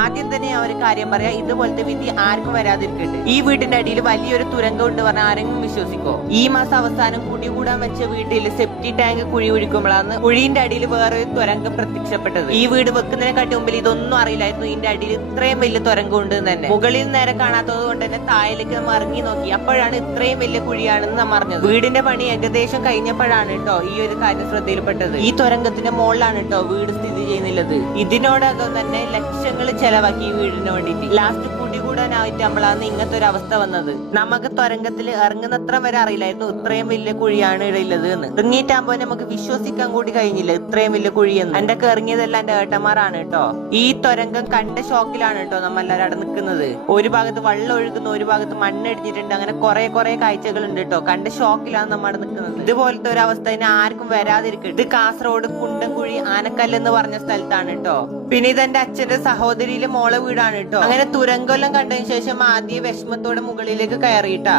ആദ്യം തന്നെ ഞാൻ ഒരു കാര്യം പറയാം, ഇതുപോലത്തെ വിധി ആർക്കും വരാതിരിക്കട്ടെ. ഈ വീടിന്റെ അടിയിൽ വലിയൊരു തുരങ്കം ഉണ്ട് പറഞ്ഞാൽ ആരെങ്കിലും വിശ്വസിക്കോ? ഈ മാസം അവസാനം കുടി കൂടാൻ വെച്ച വീട്ടിൽ സെപ്റ്റി ടാങ്ക് കുഴി ഒഴിക്കുമ്പോഴാണ് കുഴിന്റെ അടിയിൽ വേറൊരു തുരങ്കം പ്രത്യക്ഷപ്പെട്ടത്. ഈ വീട് വെക്കുന്നതിനെക്കാട്ടി മുമ്പിൽ ഇതൊന്നും അറിയില്ലായിരുന്നു, ഇതിന്റെ അടിയിൽ ഇത്രയും വലിയ തുരങ്കം ഉണ്ട് തന്നെ. മുകളിൽ നേരെ കാണാത്തത് കൊണ്ട് തന്നെ താഴേക്ക് നമ്മൾ ഇറങ്ങി നോക്കി, അപ്പോഴാണ് ഇത്രയും വലിയ കുഴിയാണെന്ന് നാം അറിഞ്ഞത്. വീടിന്റെ പണി ഏകദേശം കഴിഞ്ഞപ്പോഴാണ് കേട്ടോ ഈ ഒരു കാര്യം ശ്രദ്ധയിൽപ്പെട്ടത്. ഈ തുരങ്കത്തിന്റെ മുകളിലാണ് കേട്ടോ വീട് സ്ഥിതി ചെയ്യുന്നത്. ഇതിനോടകം തന്നെ ലക്ഷങ്ങൾ ചെലവാക്കി ഈ വീടിന് വേണ്ടിയിട്ട്. ലാസ്റ്റ് കുടികൂടാനായിട്ട് നമ്മളാണ് ഇങ്ങനത്തെ ഒരു അവസ്ഥ വന്നത്. നമുക്ക് തുരങ്കത്തിൽ ഇറങ്ങുന്നത്ര വരെ അറിയില്ലായിരുന്നു ഇത്രയും വലിയ കുഴിയാണ് ഇടയില്ലത് എന്ന്. ഇറങ്ങിയിട്ടാകുമ്പോ നമുക്ക് വിശ്വസിക്കാൻ കൂടി കഴിഞ്ഞില്ല ഇത്രയും വലിയ കുഴിയെന്ന്. എന്റെ ഒക്കെ ഇറങ്ങിയതെല്ലാം എന്റെ ഏട്ടന്മാരാണ് കേട്ടോ. ഈ തുരങ്കം കണ്ട ഷോക്കിലാണ് കേട്ടോ നമ്മളെല്ലാരും അവിടെ നിൽക്കുന്നത്. ഒരു ഭാഗത്ത് വെള്ളം ഒഴുകുന്നു, ഒരു ഭാഗത്ത് മണ്ണിടിഞ്ഞിട്ടുണ്ട്, അങ്ങനെ കുറെ കാഴ്ചകൾ ഉണ്ട് കേട്ടോ. കണ്ട ഷോക്കിലാണ് നമ്മൾ അവിടെ നിൽക്കുന്നത്. ഇതുപോലത്തെ ഒരു അവസ്ഥ ഇനി ആർക്കും വരാതിരിക്കട്ടെ. ഇത് കാസർഗോഡ് കുണ്ടൻകുഴി ആനക്കല്ല് എന്ന് പറഞ്ഞ സ്ഥലത്താണ് കേട്ടോ. പിന്നെ ഇതെന്റെ അച്ഛന്റെ സഹോദരിയിലെ മോളെ വീടാണ് കേട്ടോ. അങ്ങനെ തുരങ്കെല്ലാം കണ്ടതിന് ശേഷം ആദ്യ വിഷമത്തോടെ മുകളിലേക്ക് കയറിയിട്ടാ